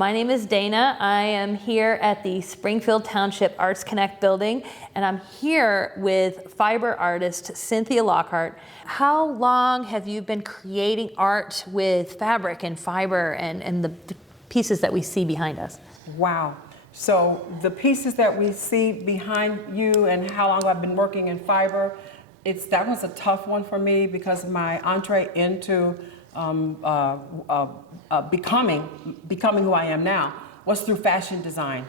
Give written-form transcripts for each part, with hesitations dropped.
My name is Dana. I am here at the Springfield Township Arts Connect building, and I'm here with fiber artist Cynthia Lockhart. How long have you been creating art with fabric and fiber and the pieces that we see behind us? Wow. So the pieces that we see behind you and how long I've been working in fiber, that was a tough one for me because my entree into becoming who I am now was through fashion design.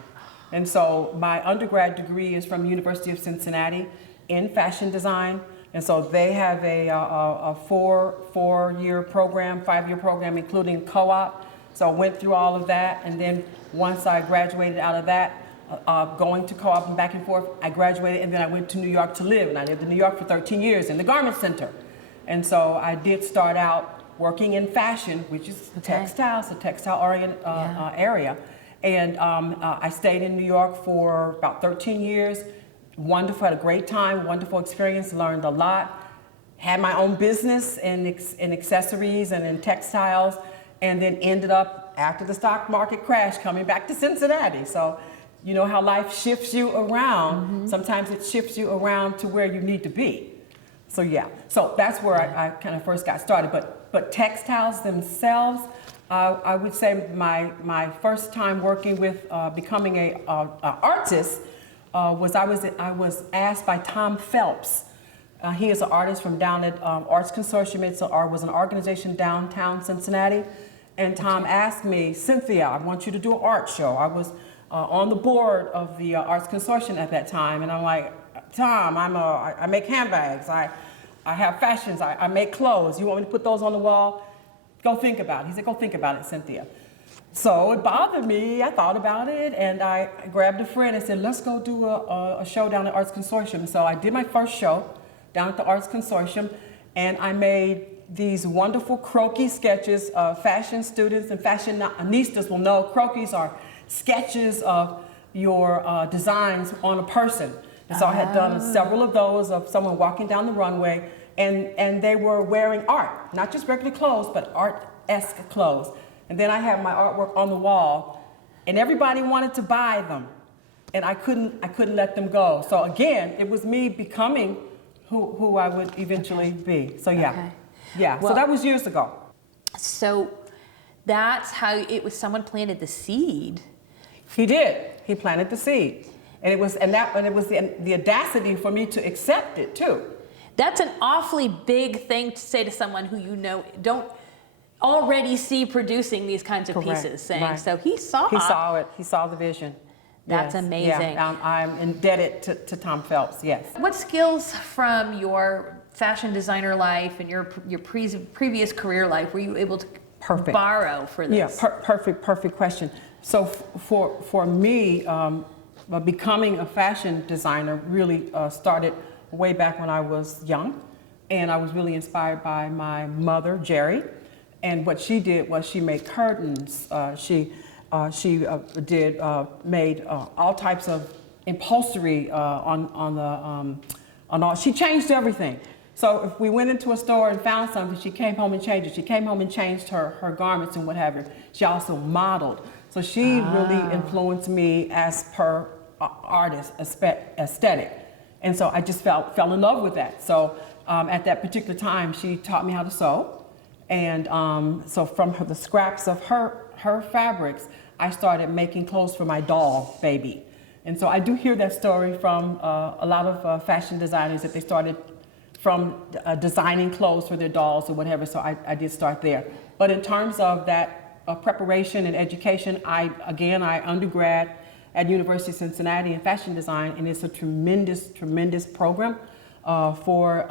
And so my undergrad degree is from University of Cincinnati in fashion design. And so they have a four-year program, 5-year program, including co-op. So I went through all of that, and then once I graduated out of that, going to co-op and back and forth, I graduated, and then I went to New York to live, and I lived in New York for 13 years in the garment center. And so I did start out working in fashion, which is textiles, a textile-oriented area. And I stayed in New York for about 13 years. Wonderful, had a great time, wonderful experience, learned a lot. Had my own business in accessories and in textiles, and then ended up, after the stock market crash, coming back to Cincinnati. So you know how life shifts you around. Mm-hmm. Sometimes it shifts you around to where you need to be. So yeah, so that's where I kind of first got started. But textiles themselves, I would say my first time working with becoming a artist was I was asked by Tom Phelps. He is an artist from down at Arts Consortium. It was an organization downtown Cincinnati. And Tom asked me, Cynthia, I want you to do an art show. I was on the board of the Arts Consortium at that time. And I'm like, Tom, I make handbags. I have fashions. I make clothes. You want me to put those on the wall? Go think about it. He said, go think about it, Cynthia. So it bothered me. I thought about it, and I grabbed a friend and said, let's go do a show down at Arts Consortium. So I did my first show down at the Arts Consortium, and I made these wonderful croquis sketches of fashion students, and fashionistas will know croquis are sketches of your designs on a person. And so I had done several of those of someone walking down the runway, and they were wearing art, not just regular clothes, but art-esque clothes. And then I had my artwork on the wall, and everybody wanted to buy them, and I couldn't let them go. So again, it was me becoming who I would eventually be. So yeah. Okay. Yeah, well, so that was years ago. So that's how it was. Someone planted the seed. He did. He planted the seed, and it was the audacity for me to accept it too. That's an awfully big thing to say to someone who you know don't already see producing these kinds of pieces. Saying right. So he saw. He saw it. He saw the vision. That's amazing. Yeah, I'm indebted to Tom Phelps. Yes. What skills from your fashion designer life and your previous career life were you able to borrow for this? Yeah, perfect question. So for me, becoming a fashion designer really started way back when I was young, and I was really inspired by my mother, Jerry, and what she did was she made curtains. She made all types of upholstery she changed everything. So if we went into a store and found something, she came home and changed it. She came home and changed her garments and what have you. She also modeled. So she really influenced me as per artist aesthetic. And so I just fell in love with that. So at that particular time, she taught me how to sew. And so from the scraps of her fabrics, I started making clothes for my doll baby. And so I do hear that story from a lot of fashion designers that they started from designing clothes for their dolls or whatever, so I did start there. But in terms of that preparation and education, I undergrad at University of Cincinnati in fashion design, and it's a tremendous program for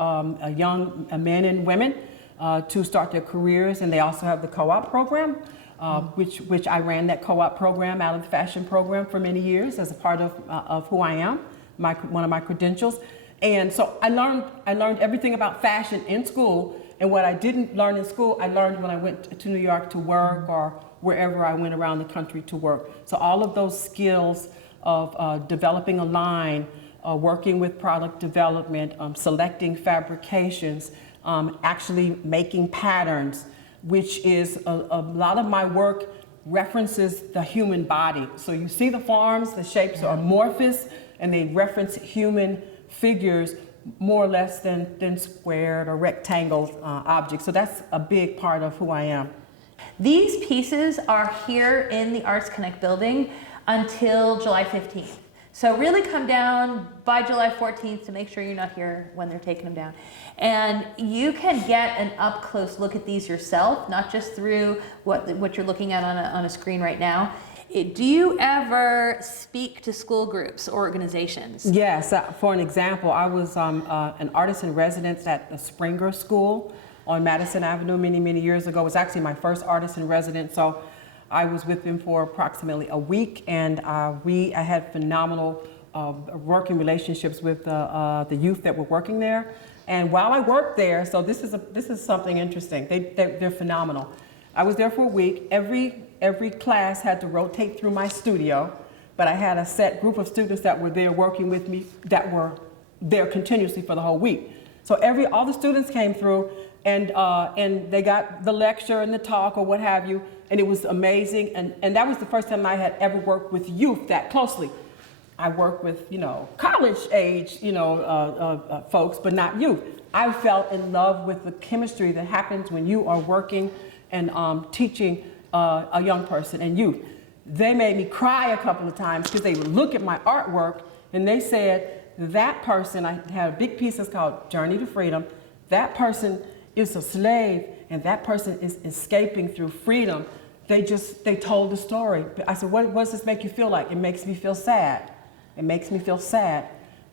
young men and women to start their careers, and they also have the co-op program, which I ran that co-op program out of the fashion program for many years as a part of who I am, one of my credentials. And so I learned everything about fashion in school, and what I didn't learn in school, I learned when I went to New York to work or wherever I went around the country to work. So all of those skills of developing a line, working with product development, selecting fabrications, actually making patterns, which is a lot of my work references the human body. So you see the forms, the shapes are amorphous, and they reference human figures more or less than squared or rectangle objects. So that's a big part of who I am. These pieces are here in the Arts Connect building until July 15th. So really come down by July 14th to make sure you're not here when they're taking them down. And you can get an up-close look at these yourself, not just through what you're looking at on a screen right now. Do you ever speak to school groups or organizations? Yes, for an example, I was an artist in residence at the Springer School on Madison Avenue many years ago. It was actually my first artist in residence, so I was with them for approximately a week, and I had phenomenal working relationships with the youth that were working there. And while I worked there, so this is something interesting. They're phenomenal. I was there for a week. Every class had to rotate through my studio, but I had a set group of students that were there working with me that were there continuously for the whole week. So all the students came through, and they got the lecture and the talk or what have you, and it was amazing. And that was the first time I had ever worked with youth that closely. I worked with, college age, folks, but not youth. I fell in love with the chemistry that happens when you are working and teaching a young person and youth. They made me cry a couple of times because they would look at my artwork and they said, that person, I had a big piece that's called Journey to Freedom, that person is a slave and that person is escaping through freedom. They told the story. I said, what does this make you feel like? It makes me feel sad. It makes me feel sad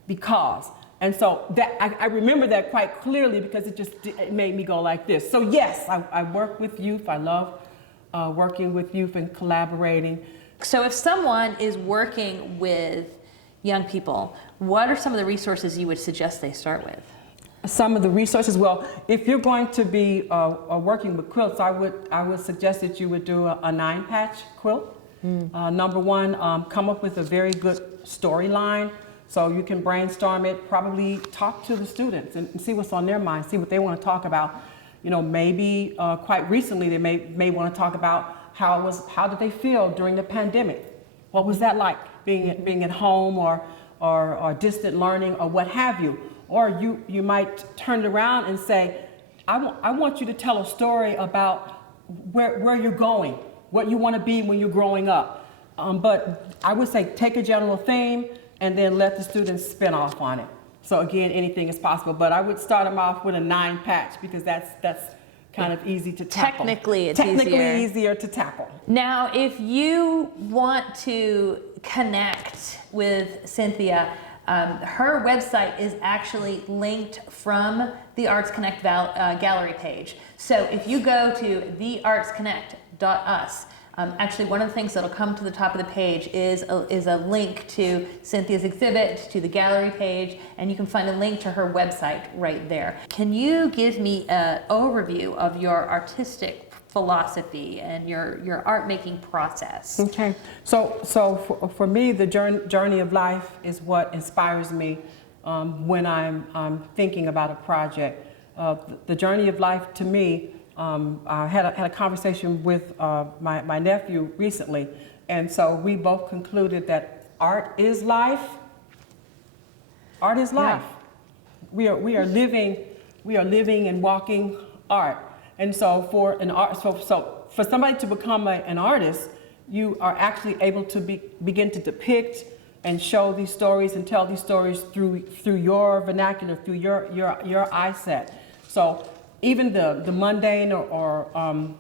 because. And so that I remember that quite clearly because it made me go like this. So yes, I work with youth. I love working with youth and collaborating. So if someone is working with young people, what are some of the resources you would suggest they start with? Some of the resources, well, if you're going to be working with quilts, I would suggest that you would do a 9-patch quilt. Number one, come up with a very good storyline so you can brainstorm it, probably talk to the students and see what's on their mind, see what they want to talk about. Maybe quite recently they may want to talk about how did they feel during the pandemic? What was that like, being at home or distant learning or what have you? Or you might turn it around and say, I want you to tell a story about where you're going, what you want to be when you're growing up. But I would say take a general theme and then let the students spin off on it. So again, anything is possible, but I would start them off with a 9-patch because that's kind of easy to tackle. Technically, it's easier to tackle. Now, if you want to connect with Cynthia, her website is actually linked from the Arts Connect gallery page. So if you go to theartsconnect.us, actually one of the things that'll come to the top of the page is a link to Cynthia's exhibit, to the gallery page, and you can find a link to her website right there. Can you give me an overview of your artistic philosophy and your art making process? Okay, so for me, the journey of life is what inspires me when I'm thinking about a project. The journey of life to me, I had a conversation with my nephew recently, and so we both concluded that art is life. Art is life. Yeah. We are living and walking art. And so for for somebody to become an artist, you are actually able to begin to depict and show these stories and tell these stories through your vernacular, through your eye set. So even the mundane or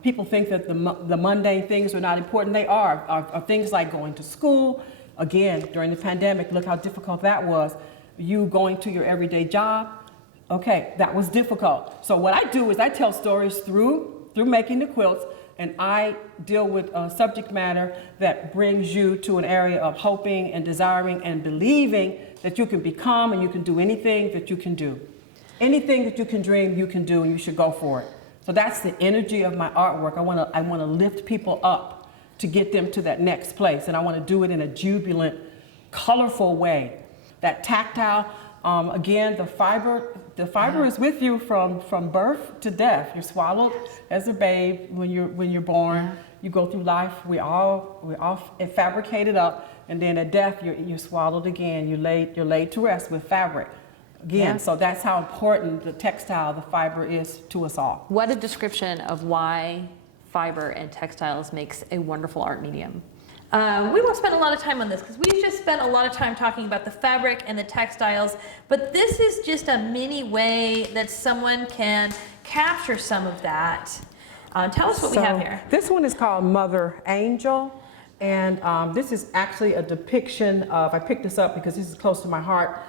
people think that the mundane things are not important. They are things like going to school. Again, during the pandemic, look how difficult that was. You going to your everyday job. Okay, that was difficult. So what I do is I tell stories through making the quilts, and I deal with subject matter that brings you to an area of hoping and desiring and believing that you can become and you can do anything that you can do. Anything that you can dream, you can do, and you should go for it. So that's the energy of my artwork. I want to lift people up to get them to that next place, and I want to do it in a jubilant, colorful way. That tactile, again, the fiber The fiber is with you from birth to death. You're swallowed as a babe when you're born. You go through life. We all fabricated up, and then at death you're swallowed again. You're laid to rest with fabric again. So that's how important the textile, the fiber is to us all. What a description of why fiber and textiles makes a wonderful art medium. We won't spend a lot of time on this because we've just spent a lot of time talking about the fabric and the textiles, but this is just a mini way that someone can capture some of that. Tell us what we have here. This one is called Mother Angel, and this is actually a depiction of, I picked this up because this is close to my heart.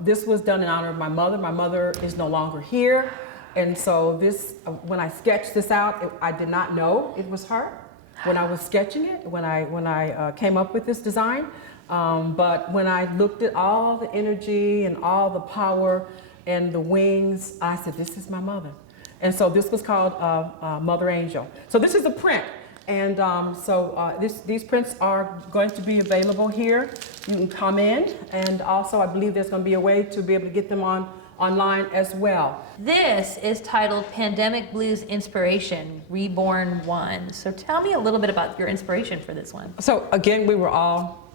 This was done in honor of my mother. My mother is no longer here, and so this, when I sketched this out, I did not know it was her when I was sketching it, when I came up with this design. But when I looked at all the energy and all the power and the wings, I said, this is my mother. And so this was called Mother Angel. So this is a print. And these prints are going to be available here. You can come in. And also, I believe there's going to be a way to be able to get them online as well. This is titled Pandemic Blues Inspiration, Reborn 1. So tell me a little bit about your inspiration for this one. So again, we were all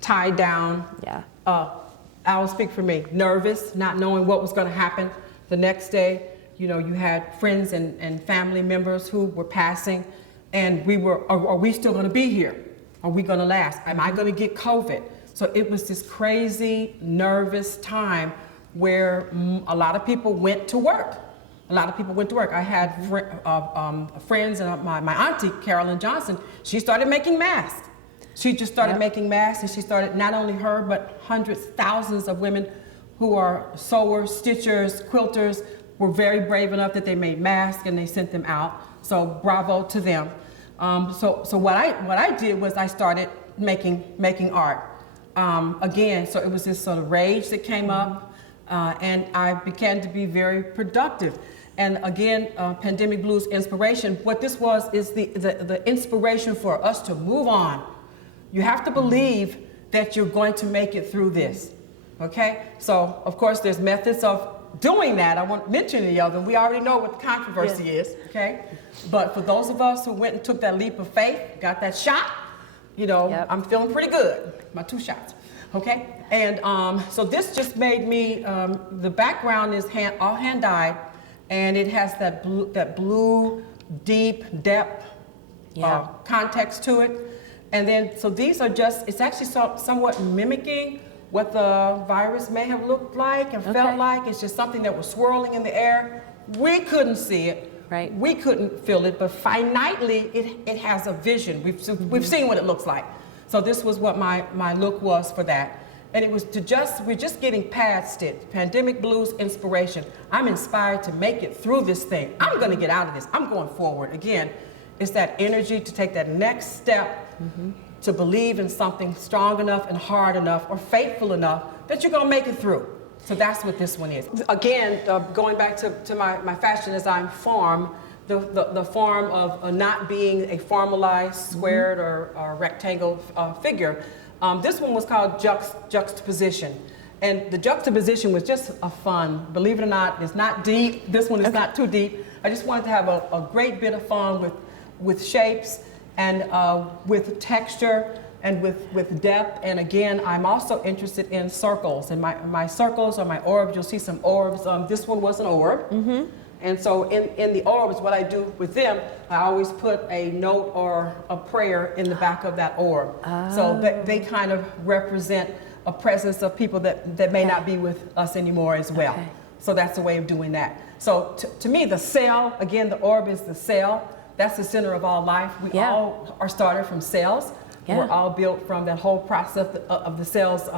tied down. Yeah. I will speak for me. Nervous, not knowing what was going to happen the next day. You know, you had friends and family members who were passing, and we were, are we still going to be here? Are we going to last? Am I going to get COVID? So it was this crazy, nervous time where a lot of people went to work. A lot of people went to work. I had friends, and my auntie, Carolyn Johnson, she started making masks. She just started making masks, and she started, not only her, but hundreds, thousands of women who are sewers, stitchers, quilters, were very brave enough that they made masks and they sent them out. So bravo to them. So what I did was I started making art. Again, so it was this sort of rage that came up. And I began to be very productive. And again, Pandemic Blues Inspiration, what this was is the inspiration for us to move on. You have to believe that you're going to make it through this, okay? So, of course, there's methods of doing that. I won't mention any of them. We already know what the controversy is, okay? But for those of us who went and took that leap of faith, got that shot, you know, I'm feeling pretty good, my 2 shots. Okay, and so this just made me, the background is all hand dyed, and it has that blue deep depth context to it. And then, so these are just, it's actually somewhat mimicking what the virus may have looked like and felt like. It's just something that was swirling in the air. We couldn't see it. Right. We couldn't feel it, but finitely it has a vision. We've seen what it looks like. So this was what my look was for that. And it was we're just getting past it. Pandemic Blues Inspiration. I'm inspired to make it through this thing. I'm gonna get out of this. I'm going forward. Again, it's that energy to take that next step, to believe in something strong enough and hard enough or faithful enough that you're gonna make it through. So that's what this one is. Again, going back to my fashion design form, the form of not being a formalized squared or rectangle figure. This one was called juxtaposition. And the juxtaposition was just a fun, believe it or not, it's not deep. This one is not too deep. I just wanted to have a great bit of fun with shapes and with texture and with depth. And again, I'm also interested in circles. And my circles are my orbs. You'll see some orbs. This one was an orb. And so in the orbs, what I do with them, I always put a note or a prayer in the back of that orb. So they kind of represent a presence of people that may not be with us anymore as well. So that's a way of doing that. So to me, the cell, again, the orb is the cell. That's the center of all life. We all are started from cells. We're all built from that whole process of the cells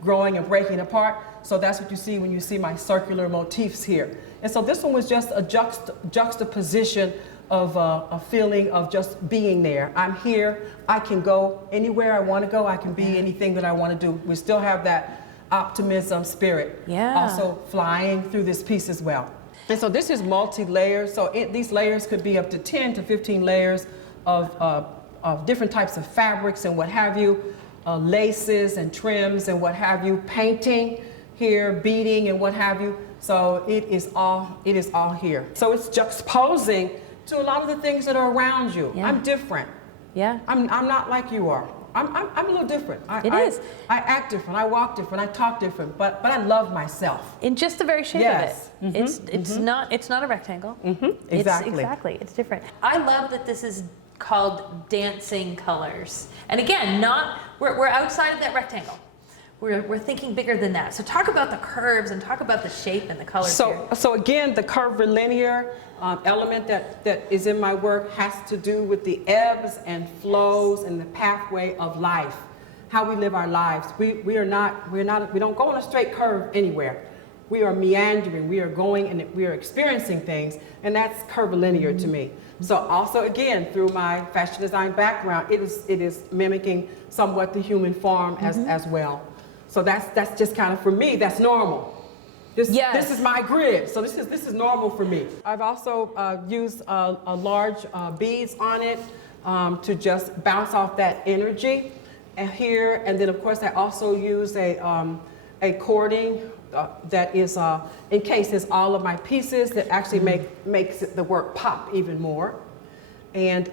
growing and breaking apart. So that's what you see when you see my circular motifs here. And so this one was just a juxtaposition of a feeling of just being there. I'm here. I can go anywhere I want to go. I can be anything that I want to do. We still have that optimism spirit also flying through this piece as well. And so this is multi-layered. So these layers could be up to 10 to 15 layers of different types of fabrics and what have you, laces and trims and what have you, painting. here, beading and what have you. So it is all here. So it's juxtaposing to a lot of the things that are around you. Yeah. I'm different. Yeah. I'm not like you are. I'm a little different. It is. I act different. I walk different. I talk different. But I love myself. In just the very shape Yes. of it. It's not a rectangle. Exactly. It's different. I love that this is called dancing colors. And again, we're outside of that rectangle. We're thinking bigger than that. So talk about the curves and talk about the shape and the colors here. So again, the curvilinear element that is in my work has to do with the ebbs and flows and the pathway of life, how we live our lives. We don't go on a straight curve anywhere. We are meandering. We are going and we are experiencing things, and that's curvilinear to me. So also again, through my fashion design background, it is mimicking somewhat the human form as well. So that's just kind of, for me, that's normal. This is my grid, so this is normal for me. I've also used a large beads on it to just bounce off that energy here, and then of course I also use a cording that is encases all of my pieces that actually makes the work pop even more. And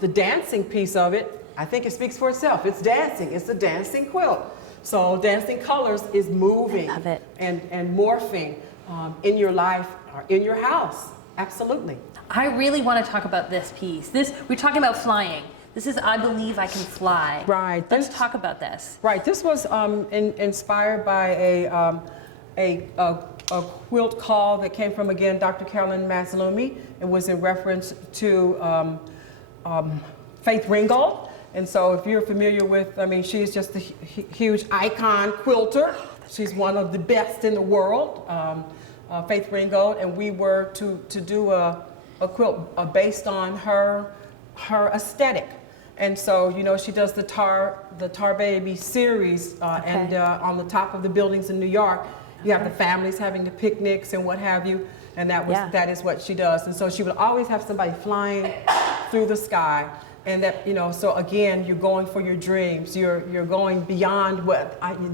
the dancing piece of it, I think it speaks for itself. It's dancing. It's a dancing quilt. So dancing colors is moving and morphing in your life or in your house. Absolutely. I really want to talk about this piece. We're talking about flying. This is I Believe I Can Fly. Right. Let's talk about this. Right. This was inspired by a quilt call that came from, again, Dr. Carolyn Mazzalumi. It was in reference to Faith Ringgold. And so if you're familiar with, she's just a huge icon quilter. She's one of the best in the world, Faith Ringgold. And we were to do a quilt based on her aesthetic. And so, she does the Tar Baby series, and on the top of the buildings in New York, you have the families having the picnics and what have you. And that is what she does. And so she would always have somebody flying through the sky. And that, so again, you're going for your dreams. You're going beyond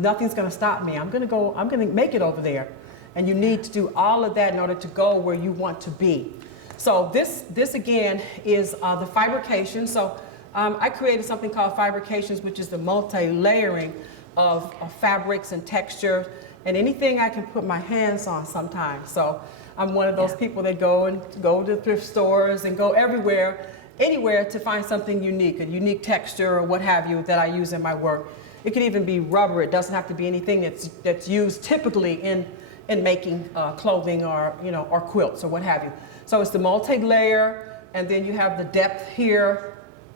nothing's going to stop me. I'm going to make it over there. And you need to do all of that in order to go where you want to be. So this again is the fabrication. So I created something called fabrications, which is the multi-layering of fabrics and texture and anything I can put my hands on sometimes. So I'm one of those people that go to thrift stores and go anywhere to find something unique, a unique texture or what have you that I use in my work. It could even be rubber. It doesn't have to be anything that's used typically in making clothing or quilts or what have you. So it's the multi-layer, and then you have the depth here.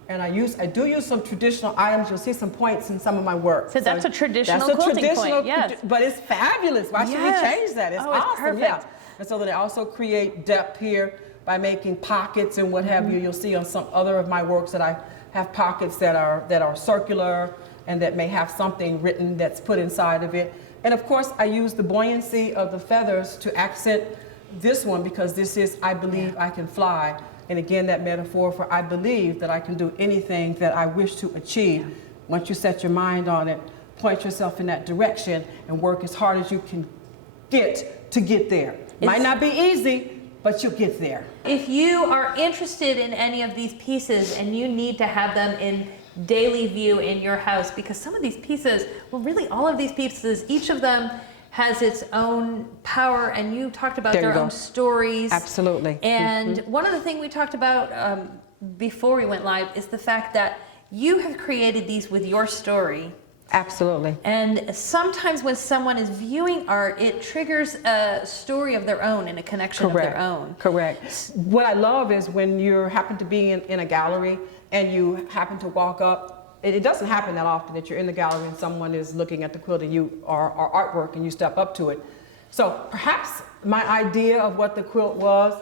And I do use some traditional items. You'll see some points in some of my work. So that's a traditional quilting point, yes. But it's fabulous. Why should we change that? It's awesome. It's perfect. Yeah. And so that I also create depth here by making pockets and what have you. You'll see on some other of my works that I have pockets that are circular and that may have something written that's put inside of it. And of course, I use the buoyancy of the feathers to accent this one, because this is I Believe I Can Fly. And again, that metaphor for I believe that I can do anything that I wish to achieve. Once you set your mind on it, point yourself in that direction and work as hard as you can get to get there. Might not be easy, but you'll get there. If you are interested in any of these pieces and you need to have them in daily view in your house, because some of these pieces, well, really all of these pieces, each of them has its own power, and you talked about their own stories. Absolutely. And one of the things we talked about before we went live is the fact that you have created these with your story. Absolutely. And sometimes when someone is viewing art, it triggers a story of their own and a connection of their own. Correct. What I love is when you happen to be in a gallery and you happen to walk up. It doesn't happen that often that you're in the gallery and someone is looking at the quilt and you are artwork and you step up to it. So perhaps my idea of what the quilt was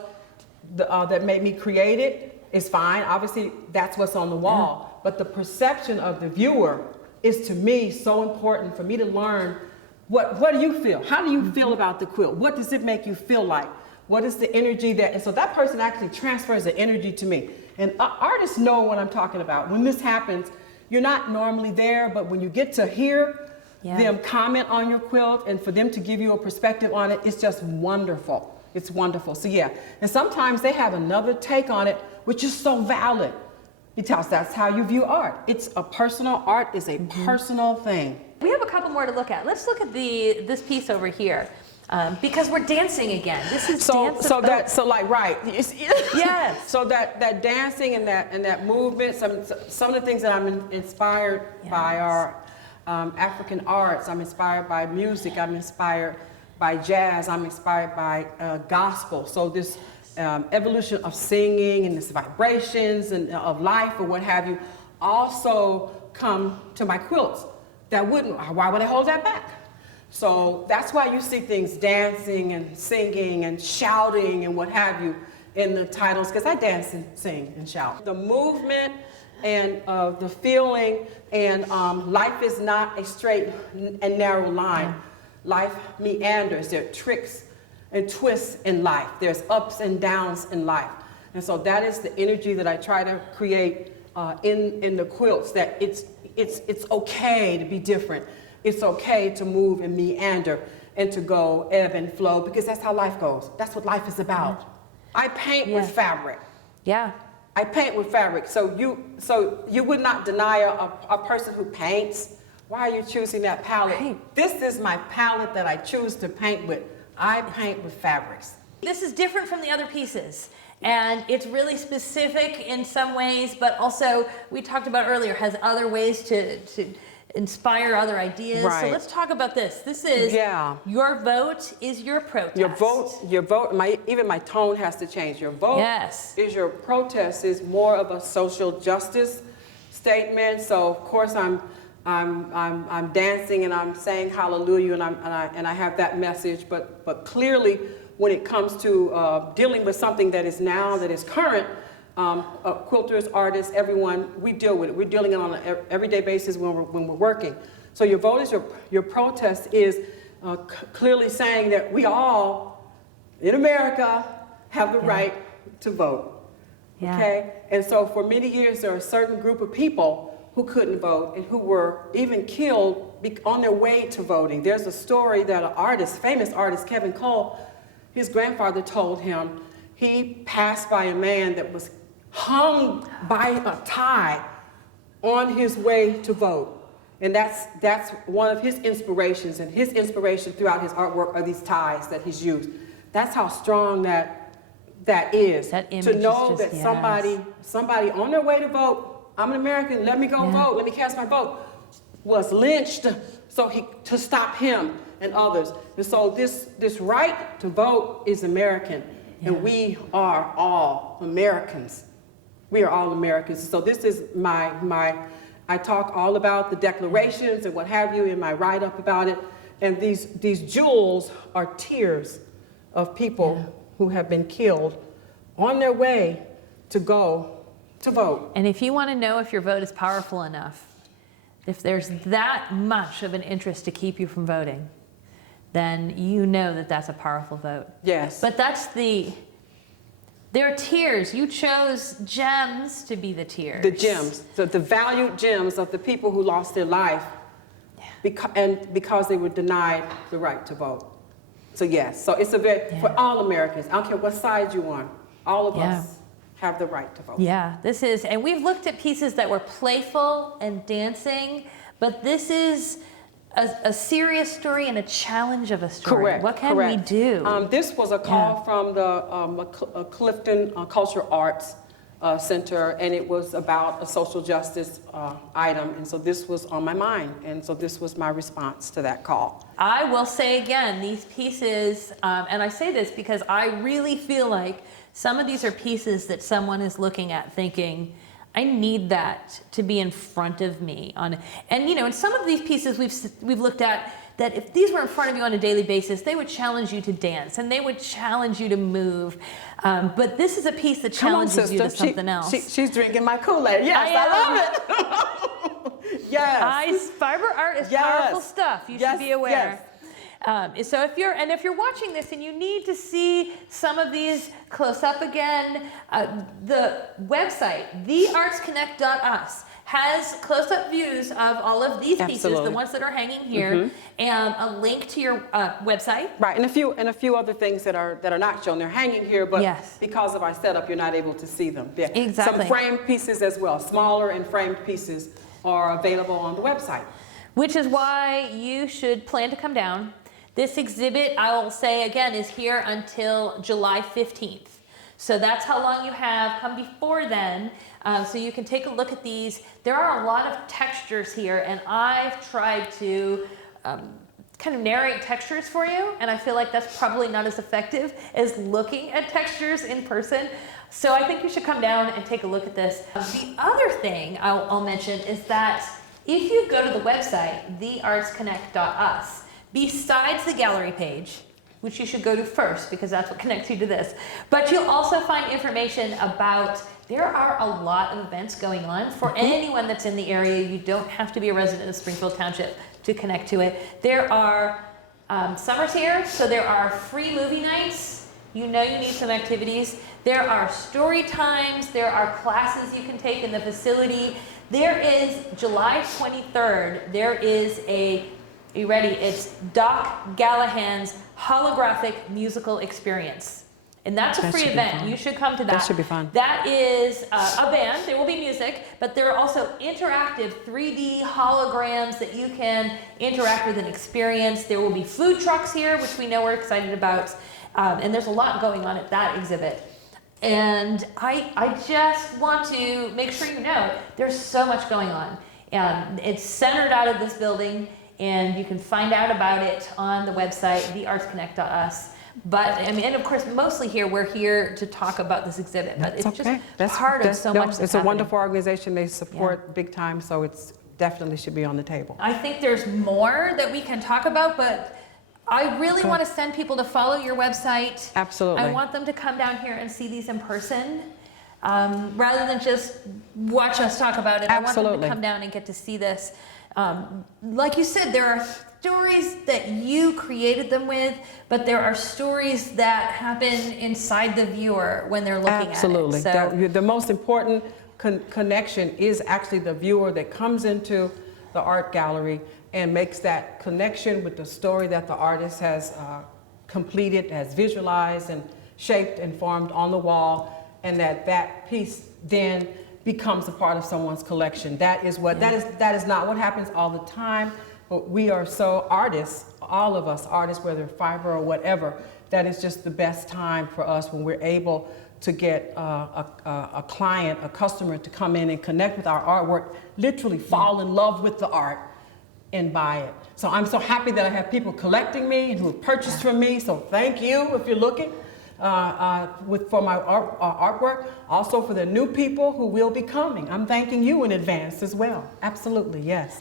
that made me create it is fine. Obviously, that's what's on the wall. But the perception of the viewer is, to me, so important for me to learn what do you feel? How do you feel about the quilt? What does it make you feel like? What is the energy and so that person actually transfers the energy to me. And artists know what I'm talking about. When this happens, you're not normally there, but when you get to hear them comment on your quilt and for them to give you a perspective on it, it's just wonderful. It's wonderful. So yeah, and sometimes they have another take on it, which is so valid, because that's how you view art. It's a personal, art is a personal thing. We have a couple more to look at. Let's look at this piece over here. Because we're dancing again. This is dance. Yes. So that dancing and that movement. Some of the things that I'm inspired by are African arts. I'm inspired by music. I'm inspired by jazz. I'm inspired by gospel. So this evolution of singing and this vibrations and of life or what have you also come to my quilts. Why would I hold that back? So that's why you see things dancing and singing and shouting and what have you in the titles, because I dance and sing and shout. The movement and the feeling, and life is not a straight and narrow line. Life meanders. There are tricks and twists in life. There's ups and downs in life. And so that is the energy that I try to create in the quilts, that it's okay to be different. It's okay to move and meander and to go ebb and flow, because that's how life goes. That's what life is about. I paint with fabric. Yeah. I paint with fabric. So you would not deny a person who paints. Why are you choosing that palette? Right. This is my palette that I choose to paint with. I paint with fabrics. This is different from the other pieces. And it's really specific in some ways, but also, we talked about earlier, has other ways to inspire other ideas. Right. So let's talk about this. This is your vote is your protest. Your vote, even my tone has to change. Your vote is your protest, is more of a social justice statement. So of course I'm dancing and I'm saying hallelujah, and I have that message, but clearly when it comes to dealing with something that is now, that is current, quilters, artists, everyone, we deal with it. We're dealing it on an everyday basis when we're working. So your vote is your protest is clearly saying that we all in America have the right to vote. Okay? And so for many years there are a certain group of people who couldn't vote and who were even killed on their way to voting. There's a story that an artist, famous artist, Kevin Cole, his grandfather told him he passed by a man that was hung by a tie on his way to vote. And that's one of his inspirations, and his inspiration throughout his artwork are these ties that he's used. That's how strong that is. That image to know is just, that somebody on their way to vote, I'm an American, let me go vote, let me cast my vote, was lynched to stop him and others. And so this right to vote is American, and we are all Americans. We are all Americans. So this is I talk all about the declarations and what have you in my write-up about it. And these jewels are tears of people who have been killed on their way to go to vote. And if you want to know if your vote is powerful enough, if there's that much of an interest to keep you from voting, then you know that that's a powerful vote. Yes. But they're tears. You chose gems to be the tears. The gems, the valued gems of the people who lost their life because they were denied the right to vote. So yes, so it's for all Americans. I don't care what side you're on, all of us have the right to vote. Yeah, and we've looked at pieces that were playful and dancing, but this is a serious story and a challenge of a story. Correct. What can we do? This was a call from the Clifton Cultural Arts Center, and it was about a social justice item, and so this was on my mind, and so this was my response to that call. I will say again, these pieces, and I say this because I really feel like some of these are pieces that someone is looking at thinking, I need that to be in front of me. And in some of these pieces we've looked at, that if these were in front of you on a daily basis, they would challenge you to dance and they would challenge you to move. But this is a piece that challenges you to something else. She's drinking my Kool-Aid. Yes, I love it. Yes. Fiber art is powerful stuff. You should be aware. Yes. So if you're watching this and you need to see some of these close up again, the website, theartsconnect.us, has close-up views of all of these pieces, the Absolutely. ones that are hanging here, and a link to your website. Right, and a few other things that are not shown. They're hanging here, but Yes. because of our setup, you're not able to see them. Yeah. Exactly. Some framed pieces as well, smaller and framed pieces are available on the website. Which is why you should plan to come down. This exhibit, I will say again, is here until July 15th. So that's how long you have. Come before then, so you can take a look at these. There are a lot of textures here, and I've tried to kind of narrate textures for you, and I feel like that's probably not as effective as looking at textures in person. So I think you should come down and take a look at this. The other thing I'll mention is that if you go to the website, theartsconnect.us, besides the gallery page, which you should go to first because that's what connects you to this, but you'll also find information about, there are a lot of events going on for anyone that's in the area. You don't have to be a resident of Springfield Township to connect to it. There are summers here, so there are free movie nights. You know you need some activities. There are story times. There are classes you can take in the facility. There is July 23rd. There is are you ready? It's Doc Gallahan's holographic musical experience. And that's a That free should be event. fun. You should come to that. That should be fun. That is a band. There will be music, but there are also interactive 3D holograms that you can interact with and experience. There will be food trucks here, which we know we're excited about. And there's a lot going on at that exhibit. And I just want to make sure you know there's so much going on. It's centered out of this building, and you can find out about it on the website, theartsconnect.us. But, I mean, and of course, mostly here, we're here to talk about this exhibit, but it's just part of so much that's It's a happening. wonderful organization. They support big time, so it's definitely should be on the table. I think there's more that we can talk about, but I really want to send people to follow your website. Absolutely. I want them to come down here and see these in person, rather than just watch us talk about it. I want them to Absolutely. come down and get to see this. Like you said, there are stories that you created them with, but there are stories that happen inside the viewer when they're looking Absolutely. at it. So, The most important connection is actually the viewer that comes into the art gallery and makes that connection with the story that the artist has completed, has visualized and shaped and formed on the wall, and that piece then becomes a part of someone's collection. That is what that is not what happens all the time, but we are so artists, all of us artists, whether fiber or whatever, that is just the best time for us when we're able to get a client, a customer to come in and connect with our artwork, literally fall in love with the art and buy it. So I'm so happy that I have people collecting me and who have purchased from me, so thank you if you're looking for my artwork. Also for the new people who will be coming. I'm thanking you in advance as well. Absolutely, yes.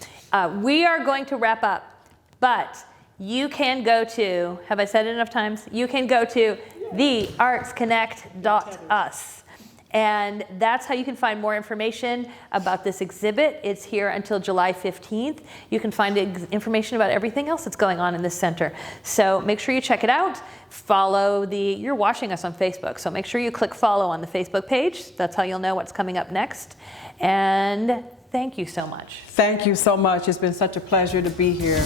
we are going to wrap up, but you can go to, have I said it enough times? You can go to theartsconnect.us. And that's how you can find more information about this exhibit. It's here until July 15th. You can find information about everything else that's going on in this center. So make sure you check it out. You're watching us on Facebook, so make sure you click follow on the Facebook page. That's how you'll know what's coming up next. And thank you so much. Thank you so much. It's been such a pleasure to be here.